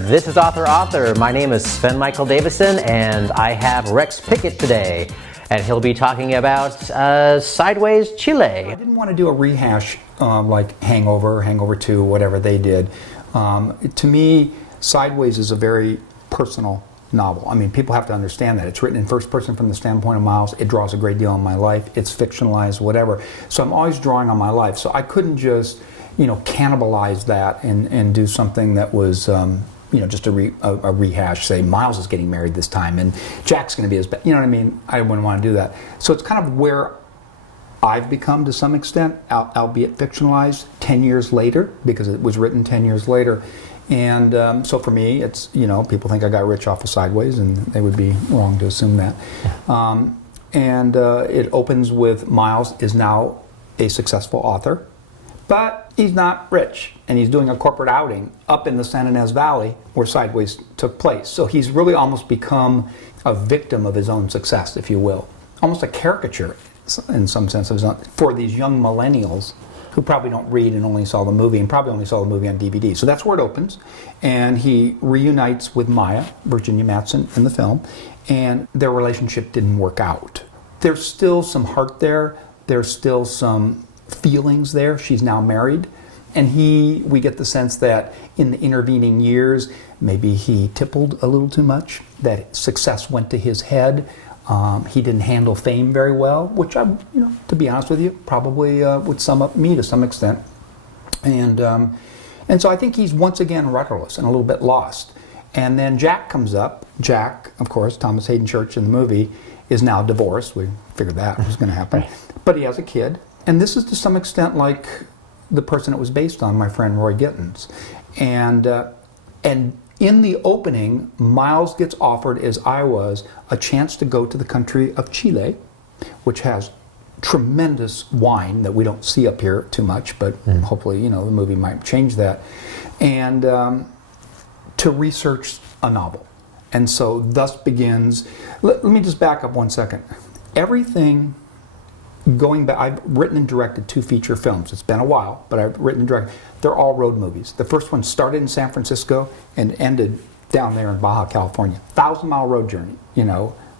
there. This is Author. My name is Sven Michael Davison, and I have Rex Pickett today. And he'll be talking about Sideways, Chile. I didn't want to do a rehash like Hangover 2, whatever they did. To me, Sideways is a very personal novel. I mean, people have to understand that. It's written in first person from the standpoint of Miles. It draws a great deal on my life. It's fictionalized, whatever. So I'm always drawing on my life. So I couldn't just, cannibalize that and do something that was, just a rehash. Say, Miles is getting married this time and Jack's going to be his best. You know what I mean? I wouldn't want to do that. So it's kind of where I've become to some extent, albeit fictionalized, 10 years later, because it was written 10 years later. And so for me, it's, people think I got rich off of Sideways, and they would be wrong to assume that. It opens with Miles is now a successful author, but he's not rich, and he's doing a corporate outing up in the San Ynez Valley where Sideways took place. So he's really almost become a victim of his own success, if you will. Almost a caricature, in some sense, of his own, for these young millennials who probably don't read and only saw the movie, and probably only saw the movie on DVD. So that's where it opens, and he reunites with Maya, Virginia Madsen, in the film, and their relationship didn't work out. There's still some heart there, there's still some feelings there. She's now married, and we get the sense that in the intervening years, maybe he tippled a little too much, that success went to his head. He didn't handle fame very well, which I, to be honest with you, probably would sum up me to some extent. And so I think he's once again rudderless and a little bit lost. And then Jack comes up. Jack, of course, Thomas Hayden Church in the movie, is now divorced. We figured that was going to happen. But he has a kid. And this is to some extent like the person it was based on, my friend Roy Gittins. And in the opening, Miles gets offered, as I was, a chance to go to the country of Chile, which has tremendous wine that we don't see up here too much, but hopefully, the movie might change that, and to research a novel. And so thus begins, let me just back up 1 second. Everything going back, I've written and directed 2 feature films. It's been a while, but I've written and directed. They're all road movies. The first one started in San Francisco and ended down there in Baja California. 1,000-mile road journey,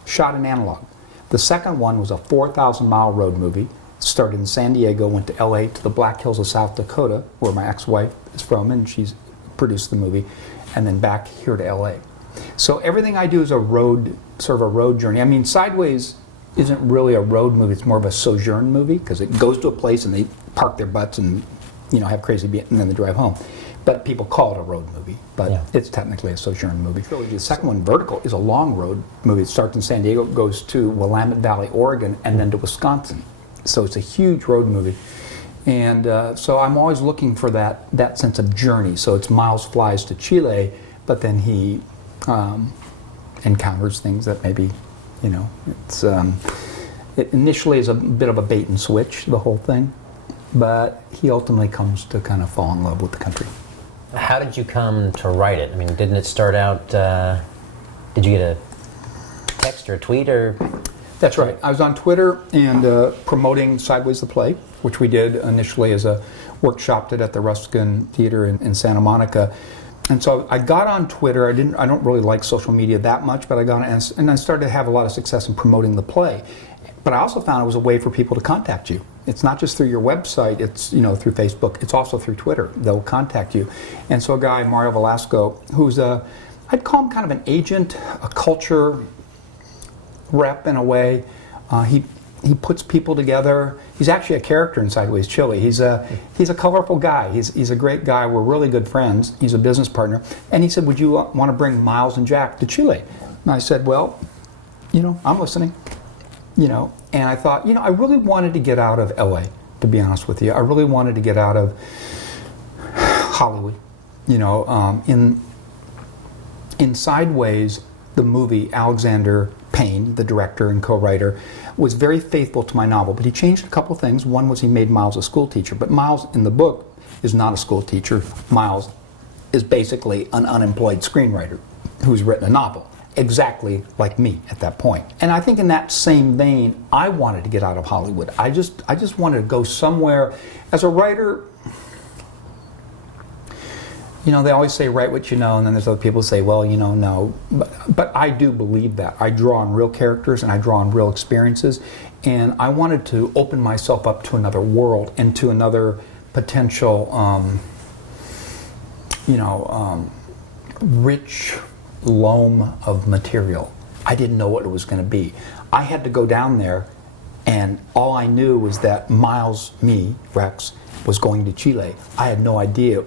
shot in analog. The second one was a 4,000-mile road movie. Started in San Diego, went to LA, to the Black Hills of South Dakota, where my ex-wife is from, and she's produced the movie, and then back here to LA. So everything I do is sort of a road journey. I mean, Sideways isn't really a road movie, it's more of a sojourn movie, because it goes to a place and they park their butts and have crazy beat, and then they drive home. But people call it a road movie, but it's technically a sojourn movie. The second one, Vertical, is a long road movie. It starts in San Diego, goes to Willamette Valley, Oregon, and then to Wisconsin. So it's a huge road movie. And so I'm always looking for that sense of journey. So it's Miles flies to Chile, but then he encounters things that maybe, it initially is a bit of a bait and switch, the whole thing. But he ultimately comes to kind of fall in love with the country. How did you come to write it? I mean, didn't it start out, did you get a text or a tweet or? That's right. I was on Twitter and promoting Sideways the play, which we did initially as a workshop at the Ruskin Theater in Santa Monica. And so I got on Twitter. I don't really like social media that much, but I got on, and I started to have a lot of success in promoting the play. But I also found it was a way for people to contact you. It's not just through your website, it's through Facebook, it's also through Twitter. They'll contact you. And so a guy, Mario Velasco, who's I'd call him kind of an agent, a culture rep in a way. He puts people together. He's actually a character in Sideways Chile. He's a colorful guy. He's a great guy. We're really good friends. He's a business partner. And he said, would you want to bring Miles and Jack to Chile? And I said, well, I'm listening. And I thought, I really wanted to get out of LA, to be honest with you. I really wanted to get out of Hollywood. In Sideways, the movie, Alexander Payne, the director and co-writer, was very faithful to my novel, but he changed a couple things. One was he made Miles a school teacher, but Miles in the book is not a school teacher. Miles is basically an unemployed screenwriter who's written a novel, exactly like me at that point. And I think in that same vein, I wanted to get out of Hollywood. I just wanted to go somewhere. As a writer, they always say write what you know, and then there's other people who say, well, no. But I do believe that. I draw on real characters and I draw on real experiences, and I wanted to open myself up to another world and to another potential, rich loam of material. I didn't know what it was going to be. I had to go down there, and all I knew was that Miles, Rex, was going to Chile. I had no idea.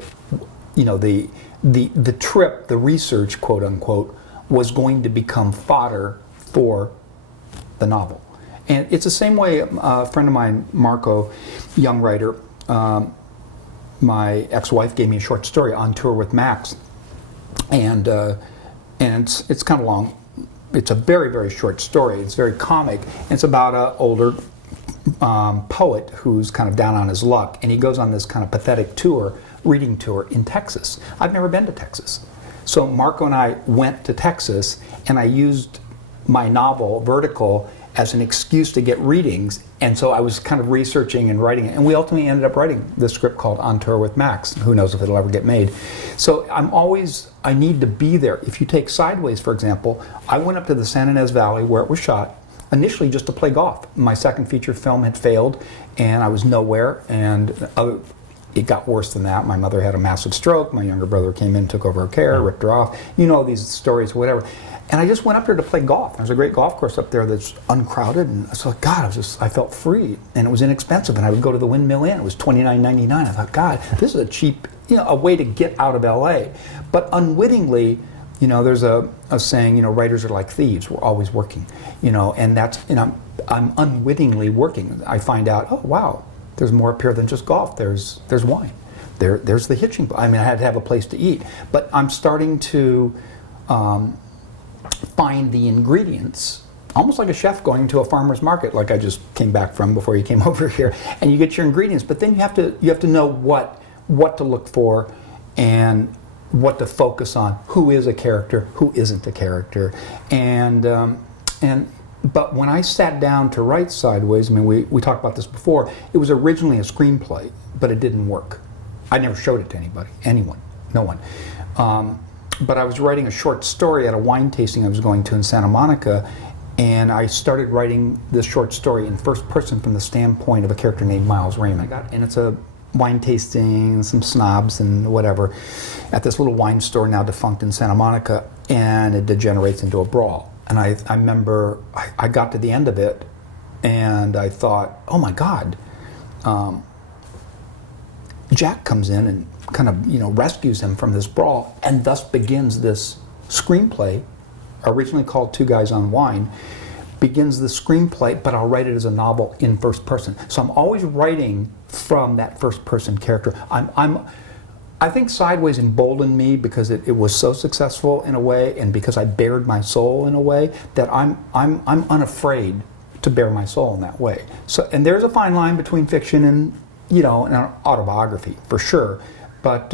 The trip, the research, quote unquote, was going to become fodder for the novel. And it's the same way a friend of mine, Marco, young writer, my ex-wife gave me a short story, On Tour with Max, and it's kind of long. It's a very, very short story. It's very comic. It's about an older poet who's kind of down on his luck, and he goes on this kind of pathetic reading tour in Texas. I've never been to Texas. So Marco and I went to Texas, and I used my novel, Vertical, as an excuse to get readings, and so I was kind of researching and writing it, and we ultimately ended up writing this script called On Tour with Max. Who knows if it'll ever get made. So I need to be there. If you take Sideways, for example, I went up to the San Ynez Valley where it was shot, initially just to play golf. My second feature film had failed, and I was nowhere, and it got worse than that. My mother had a massive stroke, my younger brother came in, took over her care, ripped her off, these stories, whatever. And I just went up there to play golf. There's a great golf course up there that's uncrowded, and so God, I felt free, and it was inexpensive, and I would go to the Windmill Inn. It was $29.99. I thought, God, this is a cheap, a way to get out of LA. But unwittingly, there's a saying, writers are like thieves. We're always working, and that's, I'm unwittingly working. I find out, oh wow, there's more up here than just golf. There's wine. There's the hitching. I had to have a place to eat, but I'm starting to find the ingredients, almost like a chef going to a farmer's market, like I just came back from before you came over here, and you get your ingredients, but then you have to know what to look for and what to focus on, who is a character, who isn't a character, but when I sat down to write Sideways, we talked about this before, it was originally a screenplay, but it didn't work. I never showed it to anyone, no one. But I was writing a short story at a wine tasting I was going to in Santa Monica, and I started writing this short story in first person from the standpoint of a character named Miles Raymond. And it's a wine tasting, some snobs and whatever, at this little wine store now defunct in Santa Monica, and it degenerates into a brawl. And I remember I got to the end of it, and I thought, oh my God, Jack comes in and kind of rescues him from this brawl, and thus begins this screenplay, originally called Two Guys on Wine, begins the screenplay, but I'll write it as a novel in first person. So I'm always writing from that first person character. I think Sideways emboldened me because it was so successful in a way, and because I bared my soul in a way, that I'm unafraid to bare my soul in that way. So, and there's a fine line between fiction and an autobiography for sure. But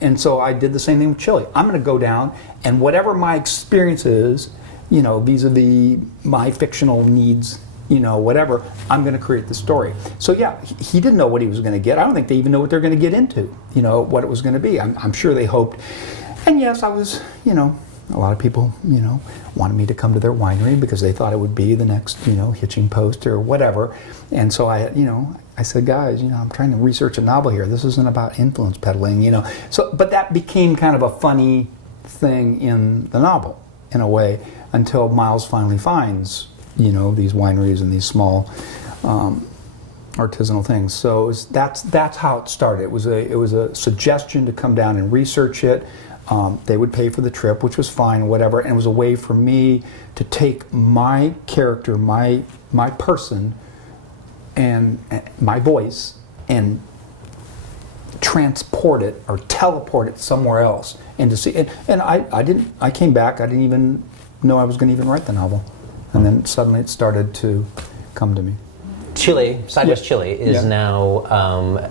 and so I did the same thing with Chile. I'm going to go down, and whatever my experience is, vis-a-vis my fictional needs, whatever, I'm going to create the story. So yeah, he didn't know what he was going to get. I don't think they even know what they're going to get into, what it was going to be. I'm sure they hoped. And yes, I was, a lot of people, wanted me to come to their winery because they thought it would be the next, Hitching Post or whatever. And so I said, guys, I'm trying to research a novel here. This isn't about influence peddling, So, but that became kind of a funny thing in the novel, in a way, until Miles finally finds, these wineries and these small artisanal things. So that's how it started. It was a suggestion to come down and research it. They would pay for the trip, which was fine, whatever. And it was a way for me to take my character, my person, and my voice, and transport it or teleport it somewhere else, and to see it. And I came back. I didn't even know I was going to even write the novel, and then suddenly it started to come to me. Chile, Sideways Chile, is now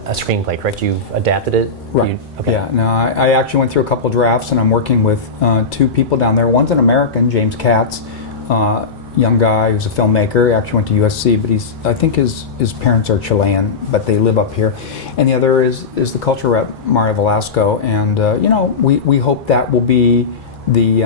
a screenplay, correct? You've adapted it? Right. Okay. Yeah, no, I actually went through a couple drafts, and I'm working with two people down there. One's an American, James Katz, young guy who's a filmmaker. He actually went to USC, but I think his parents are Chilean, but they live up here. And the other is the culture rep, Mario Velasco. And, we hope that will be the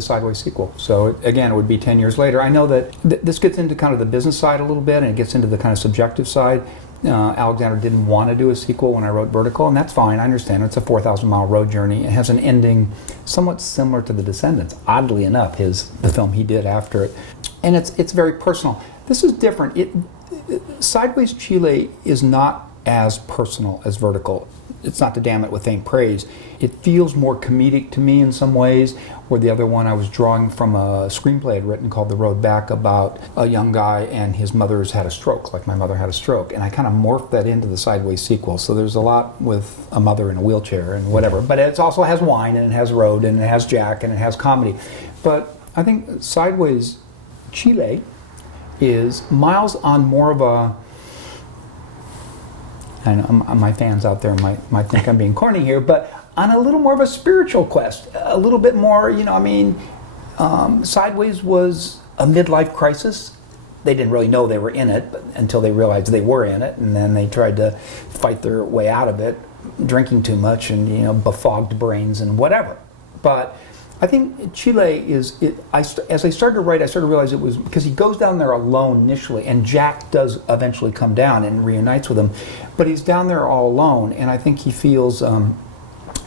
Sideways sequel. So again, it would be 10 years later. I know that this gets into kind of the business side a little bit, and it gets into the kind of subjective side. Alexander didn't want to do a sequel when I wrote Vertical, and that's fine. I understand. It's a 4,000-mile road journey. It has an ending somewhat similar to The Descendants. Oddly enough, the film he did after it, and it's very personal. This is different. Sideways Chile is not as personal as Vertical. It's not to damn it with faint praise. It feels more comedic to me in some ways, where the other one I was drawing from a screenplay I'd written called The Road Back, about a young guy and his mother's had a stroke, like my mother had a stroke. And I kind of morphed that into the Sideways sequel. So there's a lot with a mother in a wheelchair and whatever. But it also has wine, and it has road, and it has Jack, and it has comedy. But I think Sideways Chile is miles on more of a... I know my fans out there might think I'm being corny here, but on a little more of a spiritual quest, a little bit more, Sideways was a midlife crisis. They didn't really know they were in it until they realized they were in it, and then they tried to fight their way out of it, drinking too much and, befogged brains and whatever. But I think Chile as I started to write, I started to realize it was because he goes down there alone initially, and Jack does eventually come down and reunites with him, but he's down there all alone, and I think he feels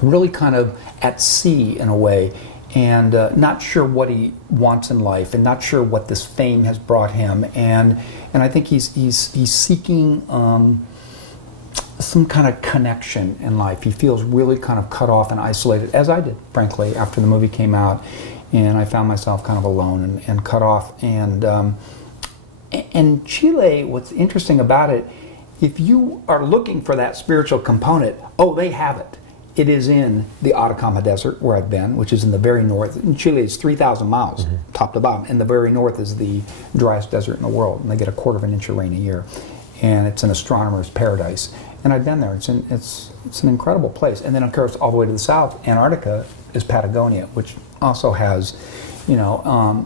really kind of at sea in a way, and not sure what he wants in life, and not sure what this fame has brought him, and I think he's seeking some kind of connection in life. He feels really kind of cut off and isolated, as I did, frankly, after the movie came out, and I found myself kind of alone and cut off. And Chile, what's interesting about it, if you are looking for that spiritual component, they have it. It is in the Atacama Desert, where I've been, which is in the very north. And Chile is 3,000 miles, top to bottom, and the very north is the driest desert in the world, and they get 1/4 of an inch of rain a year. And it's an astronomer's paradise. And I've been there. It's an incredible place. And then, of course, all the way to the south, Antarctica is Patagonia, which also has, and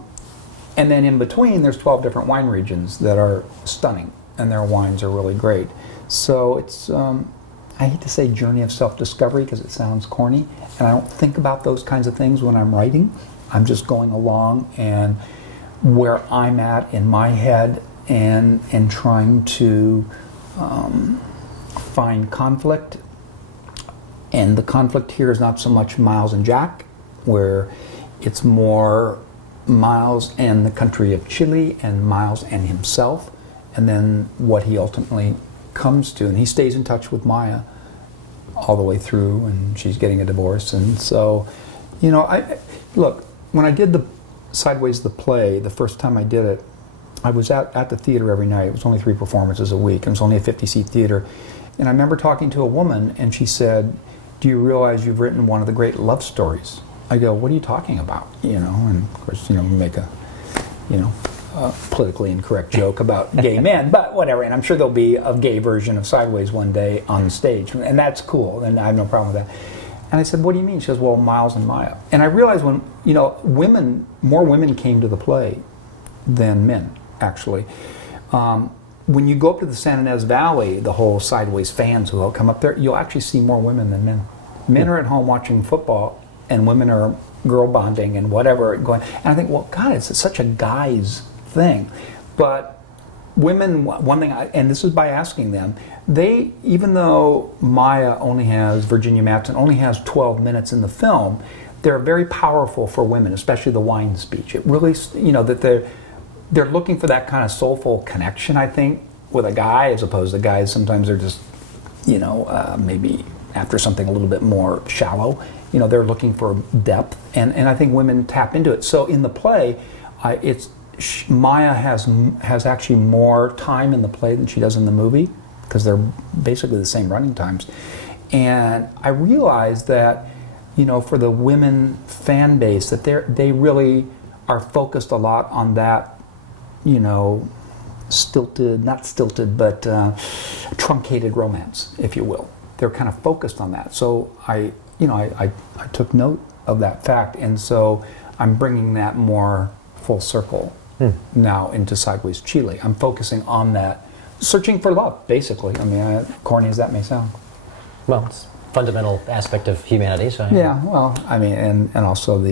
then in between, there's 12 different wine regions that are stunning, and their wines are really great. So it's, I hate to say journey of self-discovery because it sounds corny, and I don't think about those kinds of things when I'm writing. I'm just going along and where I'm at in my head and trying to find conflict. And the conflict here is not so much Miles and Jack, where it's more Miles and the country of Chile, and Miles and himself, and then what he ultimately comes to. And he stays in touch with Maya all the way through, and she's getting a divorce. And so, look, when I did the Sideways the play, the first time I did it, I was at the theater every night. It was only 3 performances a week. It was only a 50-seat theater. And I remember talking to a woman, and she said, "Do you realize you've written one of the great love stories?" I go, "What are you talking about?" And of course, we make a, politically incorrect joke about gay men, but whatever. And I'm sure there'll be a gay version of Sideways one day on stage, and that's cool, and I have no problem with that. And I said, "What do you mean?" She goes, "Well, Miles and Maya." And I realized when, more women came to the play than men, actually. When you go up to the San Ynez Valley, the whole Sideways fans who all come up there, you'll actually see more women than men. Men are at home watching football, and women are girl bonding and whatever going. And I think, well, God, it's such a guy's thing. But women, one thing, and this is by asking them, they, even though Virginia Madsen only has 12 minutes in the film, they're very powerful for women, especially the wine speech. It really, that they're looking for that kind of soulful connection, I think, with a guy, as opposed to guys sometimes they're just, maybe after something a little bit more shallow. They're looking for depth, and I think women tap into it. So in the play, Maya has actually more time in the play than she does in the movie, because they're basically the same running times. And I realized that, for the women fan base, that they really are focused a lot on that, not stilted, but truncated romance, if you will. They're kind of focused on that. So I took note of that fact, and so I'm bringing that more full circle now into Sideways Chile. I'm focusing on that, searching for love, basically. I mean, corny as that may sound. Well, it's a fundamental aspect of humanity. So Yeah, well, I mean, and also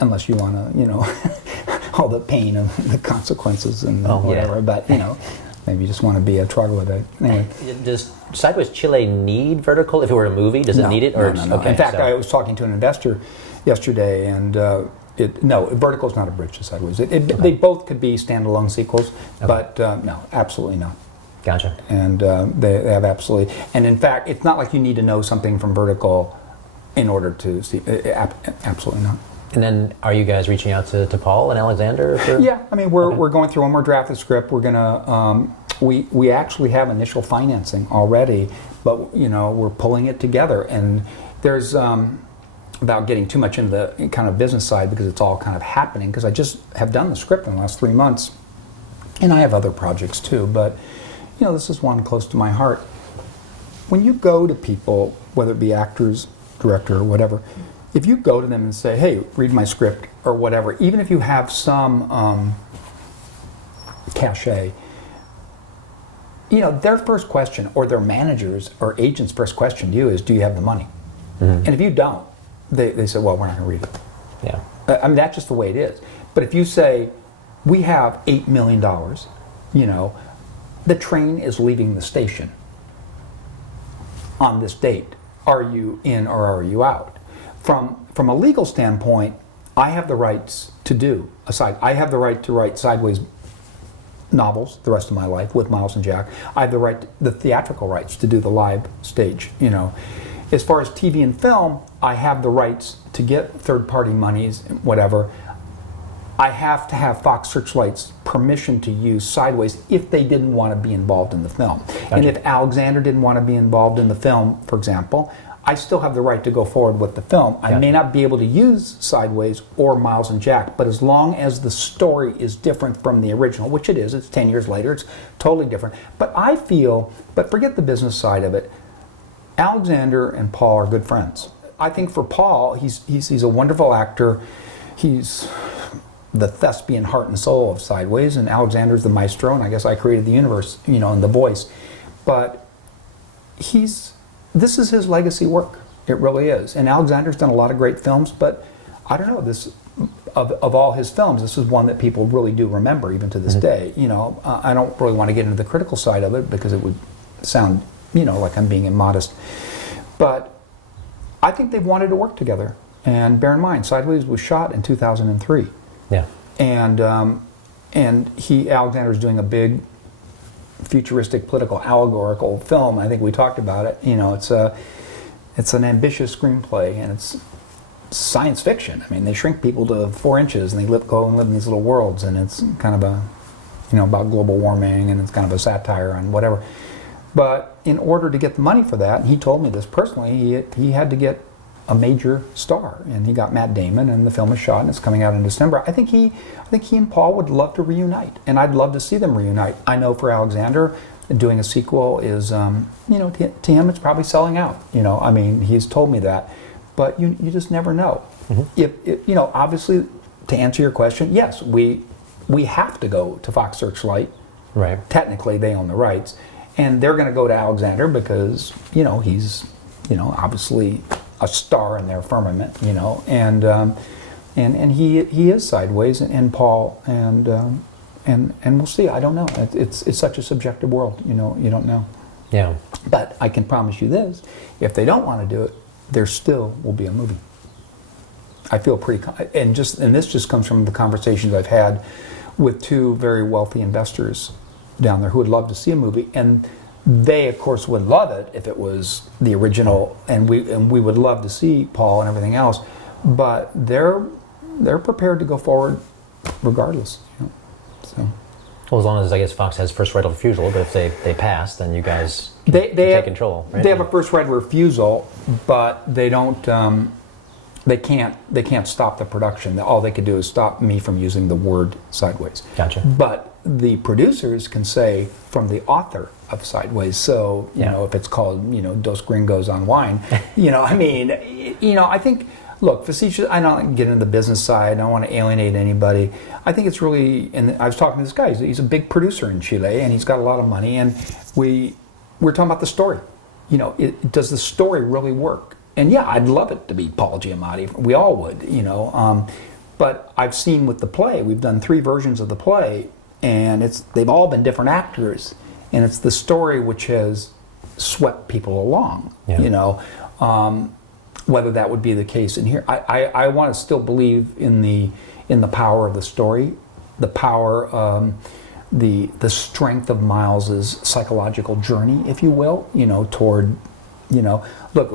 unless you want to, all the pain of the consequences and whatever, but, maybe you just want to be a troglodyte. Anyway. Does Sideways Chile need vertical? If it were a movie, does it need it? Or No. Okay, in fact, I was talking to an investor yesterday, and vertical is not a bridge to Sideways. They both could be standalone sequels, but no, absolutely not. Gotcha. And they have absolutely, and in fact, it's not like you need to know something from vertical in order to see. Absolutely not. And then, are you guys reaching out to Paul and Alexander? Yeah, I mean, we're going through one more draft of the script. We're gonna we actually have initial financing already, but we're pulling it together. And there's without getting too much into the kind of business side because it's all kind of happening. Because I just have done the script in the last 3 months, and I have other projects too. But this is one close to my heart. When you go to people, whether it be actors, director, or whatever. If you go to them and say, hey, read my script or whatever, even if you have some cachet, their first question or their managers or agent's first question to you is, do you have the money? And if you don't, they say, well, we're not going to read it. Yeah. I mean, that's just the way it is. But if you say, we have $8 million, the train is leaving the station on this date. Are you in or are you out? From a legal standpoint, I have the rights to do I have the right to write Sideways novels the rest of my life with Miles and Jack. I have the theatrical rights to do the live stage. As far as TV and film, I have the rights to get third-party monies, whatever. I have to have Fox Searchlight's permission to use Sideways if they didn't want to be involved in the film. Gotcha. And if Alexander didn't want to be involved in the film, for example, I still have the right to go forward with the film. I may not be able to use Sideways or Miles and Jack, but as long as the story is different from the original, which it is, it's 10 years later, it's totally different. But forget the business side of it, Alexander and Paul are good friends. I think for Paul, he's a wonderful actor. He's the thespian heart and soul of Sideways, and Alexander's the maestro, and I guess I created the universe, and the voice. But this is his legacy work. It really is. And Alexander's done a lot of great films, but I don't know, of all his films, this is one that people really do remember even to this day. I don't really want to get into the critical side of it because it would sound, like I'm being immodest. But I think they've wanted to work together. And bear in mind, Sideways was shot in 2003. Yeah. And Alexander's doing a big futuristic, political, allegorical film. I think we talked about it. It's an ambitious screenplay, and it's science fiction. I mean, they shrink people to 4 inches, and they go and live in these little worlds, and it's kind of about global warming, and it's kind of a satire on whatever. But in order to get the money for that, and he told me this personally, he had to get a major star, and he got Matt Damon, and the film is shot, and it's coming out in December. I think he and Paul would love to reunite, and I'd love to see them reunite. I know for Alexander, doing a sequel is, to him it's probably selling out. I mean, he's told me that, but you just never know. If obviously, to answer your question, yes, we have to go to Fox Searchlight. Right. Technically, they own the rights, and they're going to go to Alexander because he's obviously a star in their firmament, and he is Sideways, and Paul, and we'll see. I don't know. It's such a subjective world, you don't know. Yeah. But I can promise you this: if they don't want to do it, there still will be a movie. I feel pretty, and this just comes from the conversations I've had with 2 very wealthy investors down there who would love to see a movie, and they, of course, would love it if it was the original, and we would love to see Paul and everything else. But they're prepared to go forward regardless. So. Well, as long as I guess Fox has first right of refusal, but if they pass, then you guys can take control. Right? They have a first right of refusal, but they don't. They can't stop the production. All they could do is stop me from using the word Sideways. Gotcha. But the producers can say from the author, of Sideways. So, you know, if it's called, you know, Dos Gringos on Wine, you know, I mean, you know, I think, look, facetious, I don't get into the business side, I don't want to alienate anybody. I think it's really, and I was talking to this guy, he's a big producer in Chile, and he's got a lot of money, and we're talking about the story. You know, does the story really work? And yeah, I'd love it to be Paul Giamatti. We all would, you know. But I've seen with the play, we've done 3 versions of the play, and they've all been different actors, and it's the story which has swept people along, you know. Whether that would be the case in here, I want to still believe in the power of the story, the power, the strength of Miles's psychological journey, if you will, you know, toward, you know, look,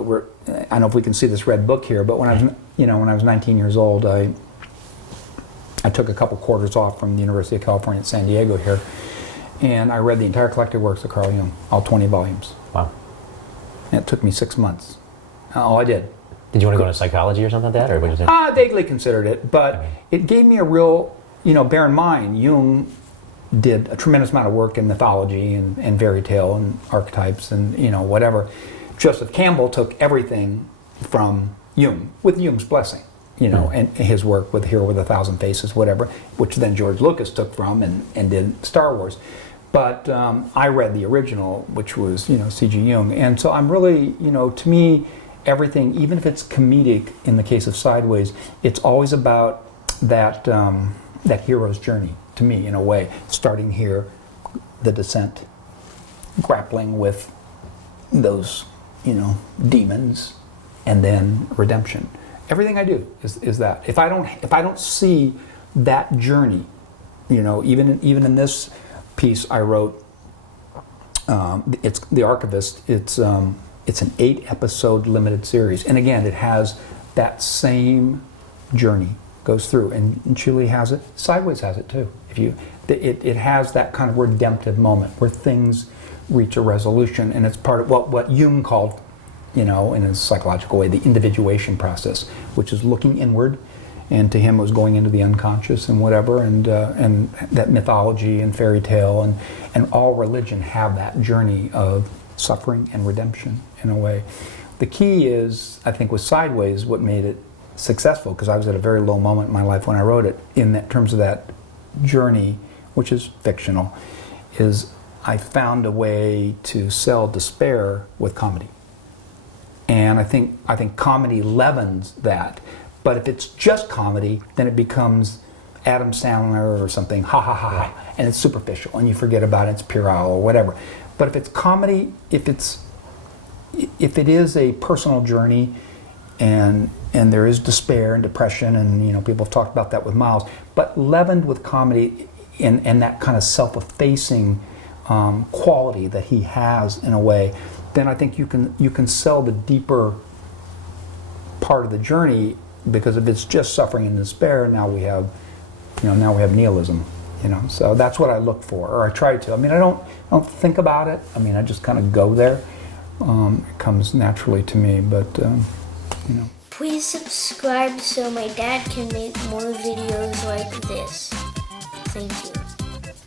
I don't know if we can see this red book here, but when I was 19 years old, I took a couple quarters off from the University of California at San Diego here, and I read the entire collected works of Carl Jung, all 20 volumes. Wow. And it took me 6 months. All I did. Did you want to go into psychology or something like that, or what did you think? I vaguely considered it, but it gave me a real, you know, bear in mind, Jung did a tremendous amount of work in mythology and fairy tale and archetypes and, you know, whatever. Joseph Campbell took everything from Jung, with Jung's blessing, you know, and his work with Hero with a Thousand Faces, whatever, which then George Lucas took from and did Star Wars. But I read the original, which was, you know, C.G. Jung. And so I'm really, you know, to me, everything, even if it's comedic in the case of Sideways, it's always about that hero's journey, to me, in a way. Starting here, the descent, grappling with those, you know, demons, and then redemption. Everything I do is that. If I don't see that journey, you know, even in this piece I wrote, it's The Archivist. It's an 8-episode limited series, and again, it has that same journey goes through. And Chile has it. Sideways has it too. It has that kind of redemptive moment where things reach a resolution, and it's part of what Jung called, you know, in a psychological way, the individuation process, which is looking inward, and to him it was going into the unconscious and whatever, and that mythology and fairy tale and all religion have that journey of suffering and redemption in a way. The key is, I think, with Sideways, what made it successful, because I was at a very low moment in my life when I wrote it, in that terms of that journey, which is fictional, is I found a way to sell despair with comedy. And I think comedy leavens that. But if it's just comedy, then it becomes Adam Sandler or something, ha ha ha, ha, and it's superficial, and you forget about it, it's puerile or whatever. But if it's comedy, if it is a personal journey, and there is despair and depression, and, you know, people have talked about that with Miles, but leavened with comedy and that kind of self-effacing quality that he has in a way, then I think you can sell the deeper part of the journey. Because if it's just suffering and despair, now we have nihilism, you know. So that's what I look for, or I try to. I mean, I don't think about it. I mean, I just kind of go there. It comes naturally to me, but you know. Please subscribe so my dad can make more videos like this. Thank you.